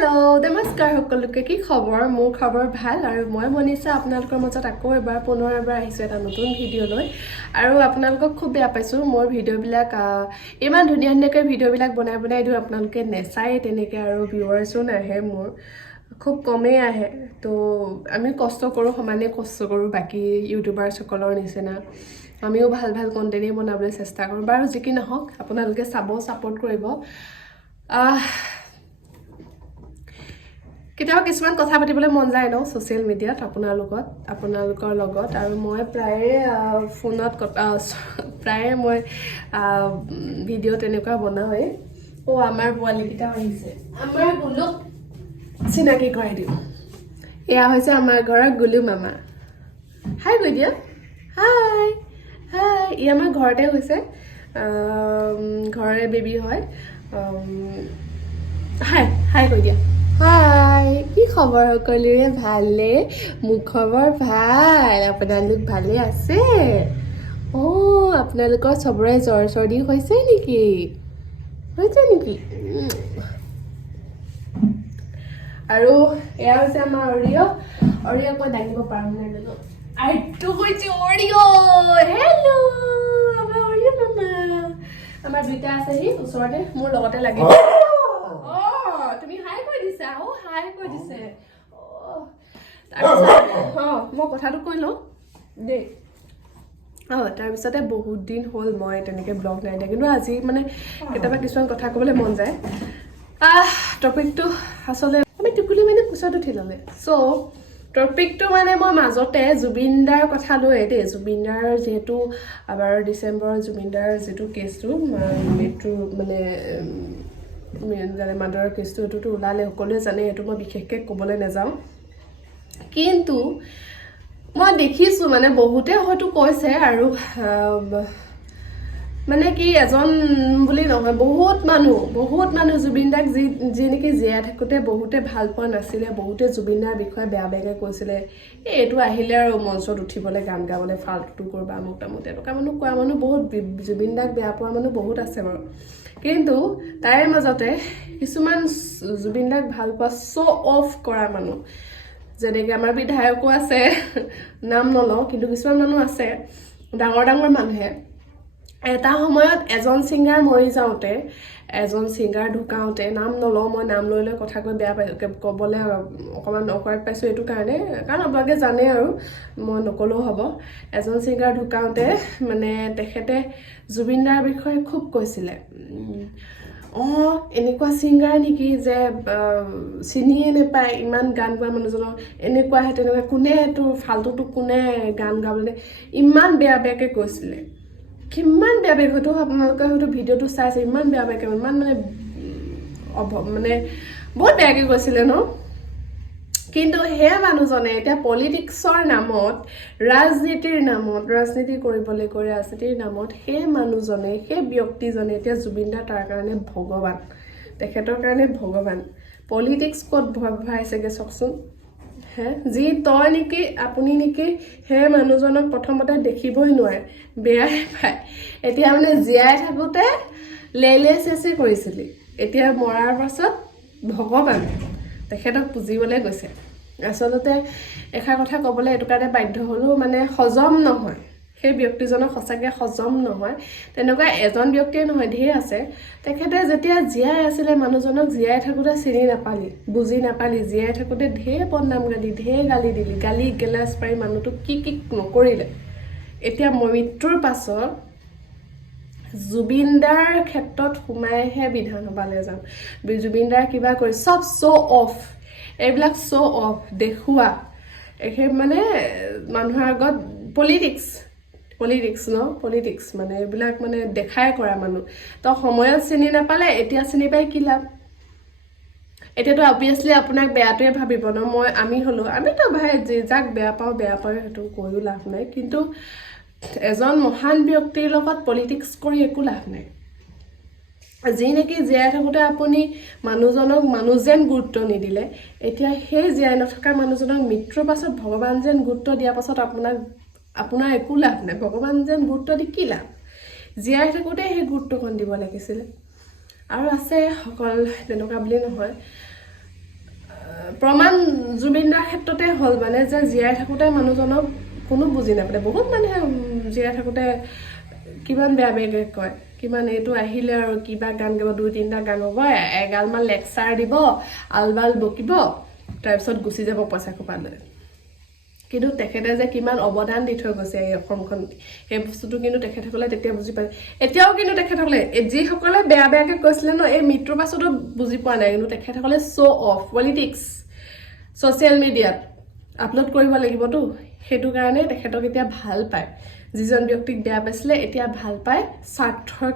hello' নমস্কাৰ সকলোকে কি খবৰ মোৰ খবৰ ভাল আৰু মই মনিষা আপোনালোকৰ মাজত আকৌ পুনৰ এবাৰ আহিছোঁ এটা নতুন ভিডিঅ' লৈ আৰু আপোনালোকক খুব বেয়া পাইছোঁ মোৰ ভিডিঅ'বিলাক ইমান ধুনীয়াকৈ ভিডিঅ'বিলাক বনাই দিওঁ আপোনালোকে নেচায় তেনেকৈ আৰু ভিউৱাৰ্ছো নাহে মোৰ খুব কমেই আহে তো আমি কষ্ট কৰোঁ সমানে কষ্ট কৰোঁ বাকী ইউটিউবাৰসকলৰ নিচিনা আমিও ভাল ভাল কণ্টেণ্টেই বনাবলৈ চেষ্টা কৰোঁ বাৰু যি কি নহওক আপোনালোকে চাব ছাপোৰ্ট কৰিব কেতিয়াবা কিছুমান কথা পাতিবলৈ মন যায় ন ছ'চিয়েল মিডিয়াত আপোনালোকৰ লগত আৰু মই প্ৰায়ে ফোনত প্ৰায়ে মই ভিডিঅ' তেনেকুৱা বনাওঁৱেই আমাৰ পোৱালীকেইটা আহিছে আমাৰ গুলুক চিনাকি কৰাই দিওঁ এয়া হৈছে আমাৰ ঘৰৰ গুলু মামা হাই কৈ দিয়া হাই হাই ই আমাৰ ঘৰতে হৈছে ঘৰৰে বেবী হয় হাই হাই কৈ দিয়া হাই কি খবৰ সকলোৰে ভালে মোৰ খবৰ ভাল আপোনালোক ভালে আছে আপোনালোকৰ চবৰে জ্বৰ চৰ্দি হৈছে নেকি আৰু এয়া হৈছে আমাৰ অৰিঅ'ক মই দাঙিব পাৰোঁ নাই জানো আইটো কৈছে অৰিঅ' হেল্ল' আমাৰ অৰিঅ' মামা আমাৰ দুইটা আছেহি ওচৰতে মোৰ লগতে লাগিব তুমি হাই কৈ দিছা হাই কৈ দিছে তাৰপিছত মই কথাটো কৈ লওঁ দেই তাৰপিছতে বহুত দিন হ'ল মই তেনেকৈ ব্লগ নাই দিয়া কিন্তু আজি মানে কেতিয়াবা কিছুমান কথা ক'বলৈ মন যায় টপিকটো আচলতে আমি টুকুলি মানে কোচত উঠি ল'লে চ' টপিকটো মানে মই মাজতে জুবিন দাৰ কথা লৈ দেই জুবিন দাৰ যিহেতু আমাৰ ডিচেম্বৰৰ জুবিন দাৰ যিটো কেছটো মৃত্যু মানে মাৰ্ডাৰৰ কেছটো এইটোতো ওলালে সকলোৱে জানে এইটো মই বিশেষকৈ ক'বলৈ নাযাওঁ কিন্তু মই দেখিছোঁ মানে বহুতে হয়তো কৈছে আৰু মানে কি এজন বুলি নহয় বহুত মানুহ জুবিন দাক যি নেকি জীয়াই থাকোঁতে বহুতে ভাল পোৱা নাছিলে বহুতে জুবিন দাৰ বিষয়ে বেয়া বেয়াকৈ কৈছিলে এইটো আহিলে আৰু মঞ্চত উঠিবলৈ গান গাবলৈ ফাল্টু কৰবা আমুক তামুক তেনেকুৱা মানুহ কোৱা মানুহ বহুত জুবিন দাক বেয়া পোৱা মানুহ বহুত আছে বাৰু কিন্তু তাৰে মাজতে কিছুমান জুবিন দাক ভাল পোৱা শ্ব' অফ কৰা মানুহ যেনেকৈ আমাৰ বিধায়কো আছে নাম নলওঁ কিন্তু কিছুমান মানুহ আছে ডাঙৰ মানুহে এটা সময়ত এজন ছিংগাৰ মৰি যাওঁতে এজন ছিংগাৰ ঢুকাওঁতে নাম নলওঁ মই নাম লৈ কথা কৈ বেয়া পাই ক'বলৈ অকণমান অকৱাৰ্ড পাইছোঁ এইটো কাৰণে কাৰণ আপোনালোকে জানে আৰু মই নক'লেও হ'ব এজন ছিংগাৰ ঢুকাওঁতে মানে তেখেতে জুবিন দাৰ বিষয়ে খুব কৈছিলে এনেকুৱা ছিংগাৰ নেকি যে চিনিয়ে নাপায় ইমান গান গোৱা মানুহজনৰ এনেকুৱাহে তেনেকুৱা কোনে এইটো ফাল্টুটো কোনে গান গাবলৈ ইমান বেয়াকৈ কৈছিলে কিমান বেয়া হয়তো আপোনালোকে হয়তো ভিডিঅ'টো চাইছে ইমান বেয়াকৈ ইমান মানে বহুত বেয়াকৈ কৈছিলে ন কিন্তু সেই মানুহজনে এতিয়া পলিটিক্সৰ নামত ৰাজনীতি কৰিবলৈ গৈ ৰাজনীতিৰ নামত সেই মানুহজনে সেই ব্যক্তিজনে এতিয়া জুবিন দা তাৰ কাৰণে ভগৱান তেখেতৰ কাৰণে ভগৱান পলিটিক্স ক'ত ভৰাইছেগৈ চাওকচোন যি তই নেকি আপুনি নেকি সেই মানুহজনক প্ৰথমতে দেখিবই নোৱাৰে বেয়াই পায় এতিয়া মানে জীয়াই থাকোঁতে লেলে চেচে কৰিছিলি এতিয়া মৰাৰ পাছত ভগৱান তেখেতক পুজিবলৈ গৈছে আচলতে এষাৰ কথা ক'বলৈ এইটো কাৰণে বাধ্য হ'লেও মানে হজম নহয় সেই ব্যক্তিজনক সঁচাকৈ হজম নহয় তেনেকুৱা এজন ব্যক্তিয়ে নহয় ধেৰ আছে তেখেতে যেতিয়া জীয়াই আছিলে মানুহজনক জীয়াই থাকোঁতে চিনি নাপালি বুজি নাপালি জীয়াই থাকোঁতে ঢেৰ বদনাম গালি ঢেৰ গালি দিলি গালি গেলাচ পাৰি মানুহটোক কি নকৰিলে এতিয়া মৃত্যুৰ পাছত জুবিন দাৰ ক্ষেত্ৰত সোমাইহে বিধানসভালৈ যাম জুবিন দাৰ কিবা কৰি চব শ্ব' অফ এইবিলাক শ্ব' অফ দেখুওৱা সেই মানে মানুহৰ আগত পলিটিক্স মানে এইবিলাক মানে দেখাই কৰা মানুহ তো সময়ত চিনি নাপালে এতিয়া চিনি পাই কি লাভ এতিয়াতো অবভিয়াছলি আপোনাক বেয়াটোৱে ভাবিব ন আমিতো ভাই যাক বেয়া পাওঁ সেইটো কৈও লাভ নাই কিন্তু এজন মহান ব্যক্তিৰ লগত পলিটিক্স কৰি একো লাভ নাই যি নেকি জীয়াই থাকোঁতে আপুনি মানুহজনক মানুহ যেন গুৰুত্ব নিদিলে এতিয়া সেই জীয়াই নথকা মানুহজনক মৃত্যুৰ পাছত ভগৱান যেন গুৰুত্ব দিয়াৰ পাছত আপোনাৰ একো লাভ নাই ভগৱান যেন গুৰুত্ব দি কি লাভ জীয়াই থাকোঁতে সেই গুৰুত্বকণ দিব লাগিছিলে আৰু আছে সকল তেনেকুৱা বুলি নহয় প্ৰমাণ জুবিনদাৰ ক্ষেত্ৰতে হ'ল মানে যে জীয়াই থাকোঁতে মানুহজনক কোনো বুজি নাপালে বহুত মানুহে জীয়াই থাকোঁতে কিমান বেয়া বেয়াকৈ কয় কিমান এইটো আহিলে আৰু কিবা গান গাব 2-3টা গান গাব এগালমান লেকচাৰ দিব আলবাল বকিব তাৰপিছত গুচি যাব পইচা খোপা লৈ কিন্তু তেখেতে যে কিমান অৱদান দি থৈ গৈছে এই অসমখন সেই বস্তুটো কিন্তু তেখেতসকলে তেতিয়া বুজি পালে এতিয়াও কিন্তু তেখেতসকলে যিসকলে বেয়া বেয়াকৈ কৈছিলে ন এই মৃত্যুৰ পাছতো বুজি পোৱা নাই কিন্তু তেখেতসকলে শ্ব' অফ পলিটিক্স ছ'চিয়েল মিডিয়াত আপলোড কৰিব লাগিবতো সেইটো কাৰণে তেখেতক এতিয়া ভাল পায় যিজন ব্যক্তিক বেয়া পাইছিলে এতিয়া ভাল পায় স্বাৰ্থৰ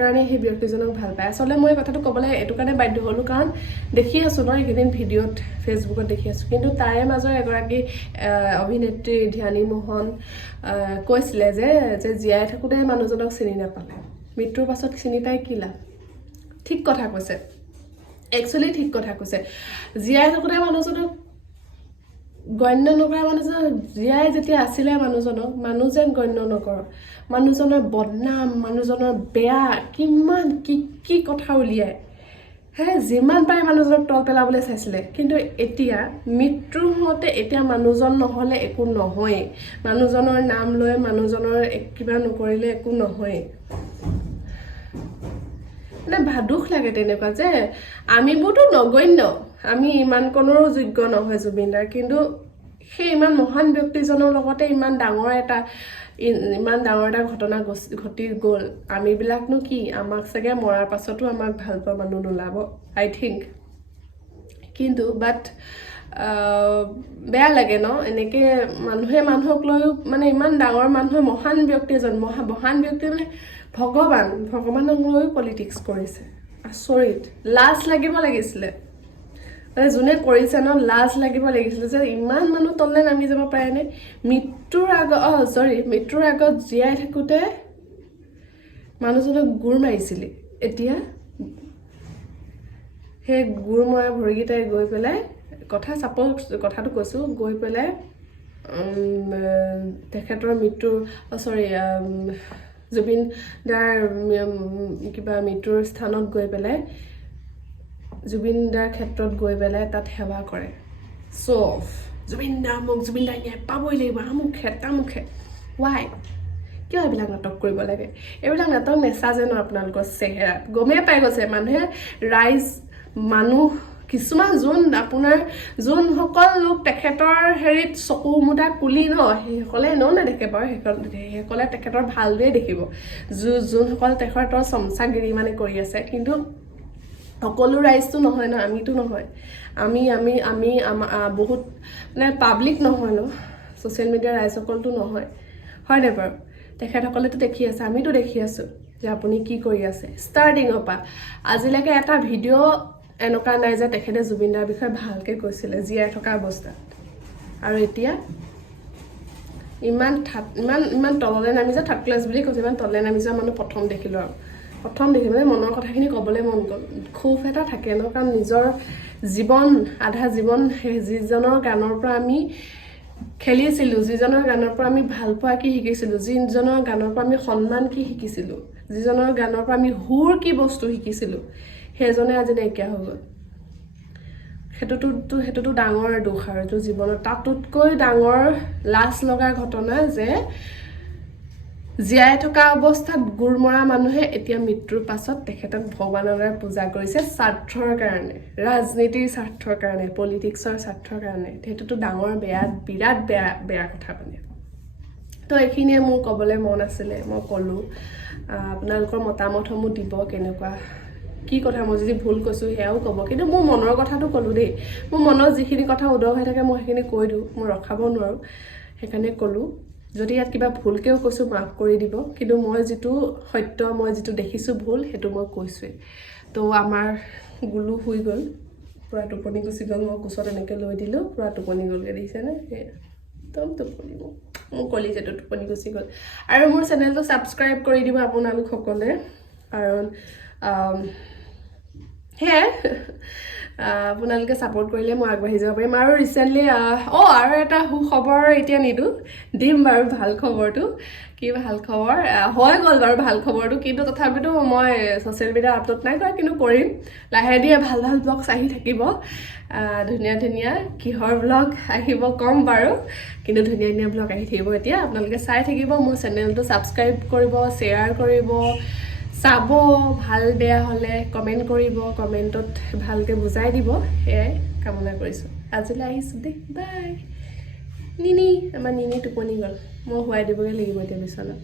কাৰণে সেই ব্যক্তিজনক ভাল পায় আচলতে মই কথাটো ক'বলৈ এইটো কাৰণে বাধ্য হ'লোঁ কাৰণ দেখি আছোঁ ন এইকেইদিন ভিডিঅ'ত ফেচবুকত দেখি আছোঁ কিন্তু তাৰে মাজৰ এগৰাকী অভিনেত্ৰী ধ্যানী মোহন কৈছিলে যে জীয়াই থাকোঁতে মানুহজনক চিনি নাপালে মৃত্যুৰ পাছত চিনি পাই কি লাভ ঠিক কথা কৈছে একচুৱেলি ঠিক কথা কৈছে জীয়াই থাকোঁতে মানুহজনক গণ্য নকৰা মানুহজন জীয়াই যেতিয়া আছিলে মানুহজনক মানুহ যেন গণ্য নকৰ মানুহজনৰ বদনাম মানুহজনৰ বেয়া কিমান কি কথা উলিয়ায় যিমান পাৰে মানুহজনক তল পেলাবলৈ চাইছিলে কিন্তু এতিয়া মৃত্যুৰ হওঁতে এতিয়া মানুহজন নহ'লে একো নহয়েই মানুহজনৰ নাম লৈ মানুহজনৰ কিবা নকৰিলে একো নহয়েই মানে দুখ লাগে তেনেকুৱা যে আমিবোৰতো নগণ্য আমি ইমান কোনোৰো যোগ্য নহয় জুবিনদাৰ কিন্তু সেই ইমান মহান ব্যক্তিজনৰ লগতে ইমান ডাঙৰ এটা ঘটনা ঘটি গ'ল আমিবিলাকনো কি আমাক চাগে মৰাৰ পাছতো আমাক ভাল পোৱা মানুহ নোলাব আই থিংক কিন্তু বাট বেয়া লাগে ন এনেকৈ মানুহে মানুহক লৈও মানে ইমান ডাঙৰ মানুহে মহান ব্যক্তি এজন মহান ব্যক্তি মানে ভগৱানক লৈও পলিটিক্স কৰিছে আচৰিত লাজ লাগিব লাগিছিলে মানে যোনে কৰিছে ন লাজ লাগিব লাগিছিলে যে ইমান মানুহ তললৈ নামি যাব পাৰেনে মৃত্যুৰ আগত জীয়াই থাকোঁতে মানুহজনক গুৰ মাৰিছিলে এতিয়া সেই গুৰ মৰা ভৰিকেইটাই গৈ পেলাই কথাটো কৈছোঁ গৈ পেলাই তেখেতৰ জুবিন দাৰ কিবা মৃত্যুৰ স্থানত গৈ পেলাই জুবিন দাৰ ক্ষেত্ৰত গৈ পেলাই তাত সেৱা কৰে চ' জুবিন দা ন্যায় পাবই লাগিব আমুখে ৱাই কিয় এইবিলাক নাটক কৰিব লাগে এইবিলাক নাটক নেচাজে ন আপোনালোকৰ চেহেৰাত গমেই পাই গৈছে মানুহ কিছুমান যোনসকল লোক তেখেতৰ হেৰিত চকু মুদা কুলি ন সেইসকলে এনেও নেদেখে বাৰু সেইসকলে তেখেতৰ ভালদৰে দেখিব যোনসকল তেখেতৰ চমচাগিৰি মানে কৰি আছে কিন্তু সকলো ৰাইজটো নহয় ন আমিতো নহয় আমি বহুত মানে পাব্লিক নহয় ন ছ'চিয়েল মিডিয়াৰ ৰাইজসকলতো নহয় হয়নে বাৰু তেখেতসকলেতো দেখি আছে আমিতো দেখি আছোঁ যে আপুনি কি কৰি আছে ষ্টাৰ্টিঙৰ পৰা আজিলৈকে এটা ভিডিঅ' এনেকুৱা নাই যে তেখেতে জুবিনদাৰ বিষয়ে ভালকৈ কৈছিলে জীয়াই থকা অৱস্থাত আৰু এতিয়া ইমান তললৈ নামি যোৱা থাৰ্ড ক্লাছ বুলি কৈছে ইমান তললৈ নামি যোৱা মানুহ প্ৰথম দেখিলোঁ মানে মনৰ কথাখিনি ক'বলৈ মন গ'ল ক্ষোভ এটা থাকে ন কাৰণ নিজৰ আধা জীৱন যিজনৰ গানৰ পৰা আমি খেলিছিলোঁ যিজনৰ গানৰ পৰা আমি ভাল পোৱা কি শিকিছিলোঁ যিজনৰ গানৰ পৰা আমি সন্মান কি শিকিছিলোঁ যিজনৰ গানৰ পৰা আমি সুৰ কি বস্তু শিকিছিলোঁ সেইজনে আজি নাইকিয়া হৈ গ'ল সেইটোতো ডাঙৰ দুখ আৰু এইটো জীৱনত তাতোতকৈ ডাঙৰ লাজ লগা ঘটনা যে জীয়াই থকা অৱস্থাত গুৰ মৰা মানুহে এতিয়া মৃত্যুৰ পাছত তেখেতক ভগৱানৰ দৰে পূজা কৰিছে স্বাৰ্থৰ কাৰণে ৰাজনীতিৰ স্বাৰ্থৰ কাৰণে পলিটিক্সৰ স্বাৰ্থৰ কাৰণে সেইটোতো ডাঙৰ বিৰাট বেয়া কথা মানে তো এইখিনিয়ে মোৰ ক'বলৈ মন আছিলে মই ক'লোঁ আপোনালোকৰ মতামতসমূহ দিব কেনেকুৱা কি কথা মই যদি ভুল কৈছোঁ সেয়াও ক'ব কিন্তু মোৰ মনৰ কথাটো ক'লোঁ দেই মোৰ মনত যিখিনি কথা উদয় হৈ থাকে মই সেইখিনি কৈ দিওঁ মই ৰখাব নোৱাৰোঁ সেইকাৰণে ক'লোঁ যদি ইয়াত কিবা ভুলকৈও কৈছোঁ মাফ কৰি দিব কিন্তু মই যিটো সত্য মই যিটো দেখিছোঁ ভুল সেইটো মই কৈছোঁৱেই তো আমাৰ গুলু শুই গ'ল পূৰা টোপনি গুচি গ'ল মই কোচত এনেকৈ লৈ দিলোঁ পূৰা টোপনি গ'লগৈ দেখিছেনে সেই একদম টোপনি মোৰ কলিজাটো টোপনি গুচি গ'ল আৰু মোৰ চেনেলটো ছাবস্ক্ৰাইব কৰি দিব আপোনালোক সকলোৱে কাৰণ সেয়াই আপোনালোকে ছাপোৰ্ট কৰিলে মই আগবাঢ়ি যাব পাৰিম আৰু ৰিচেণ্টলি আৰু এটা সুখবৰ এতিয়া নিদিওঁ দিম বাৰু ভাল খবৰটো কি ভাল খবৰ হৈ গ'ল বাৰু ভাল খবৰটো কিন্তু তথাপিতো মই ছ'চিয়েল মিডিয়াত আপলোড নাই কৰা কিন্তু কৰিম লাহে ধীৰে ভাল ভাল ব্লগছ আহি থাকিব ধুনীয়া ধুনীয়া কিহৰ ব্লগ আহিব কম বাৰু কিন্তু ধুনীয়া ধুনীয়া ব্লগ আহি থাকিব এতিয়া আপোনালোকে চাই থাকিব মোৰ চেনেলটো ছাবস্ক্ৰাইব কৰিব শ্বেয়াৰ কৰিব চাব ভাল বেয়া হ'লে কমেণ্ট কৰিব কমেণ্টত ভালকৈ বুজাই দিব সেয়াই কামনা কৰিছোঁ আজিলৈ আহিছোঁ দেই বাই নিনি আমাৰ নিনি টোপনি গ'ল মই শুৱাই দিবগৈ লাগিব এতিয়া বিচনাত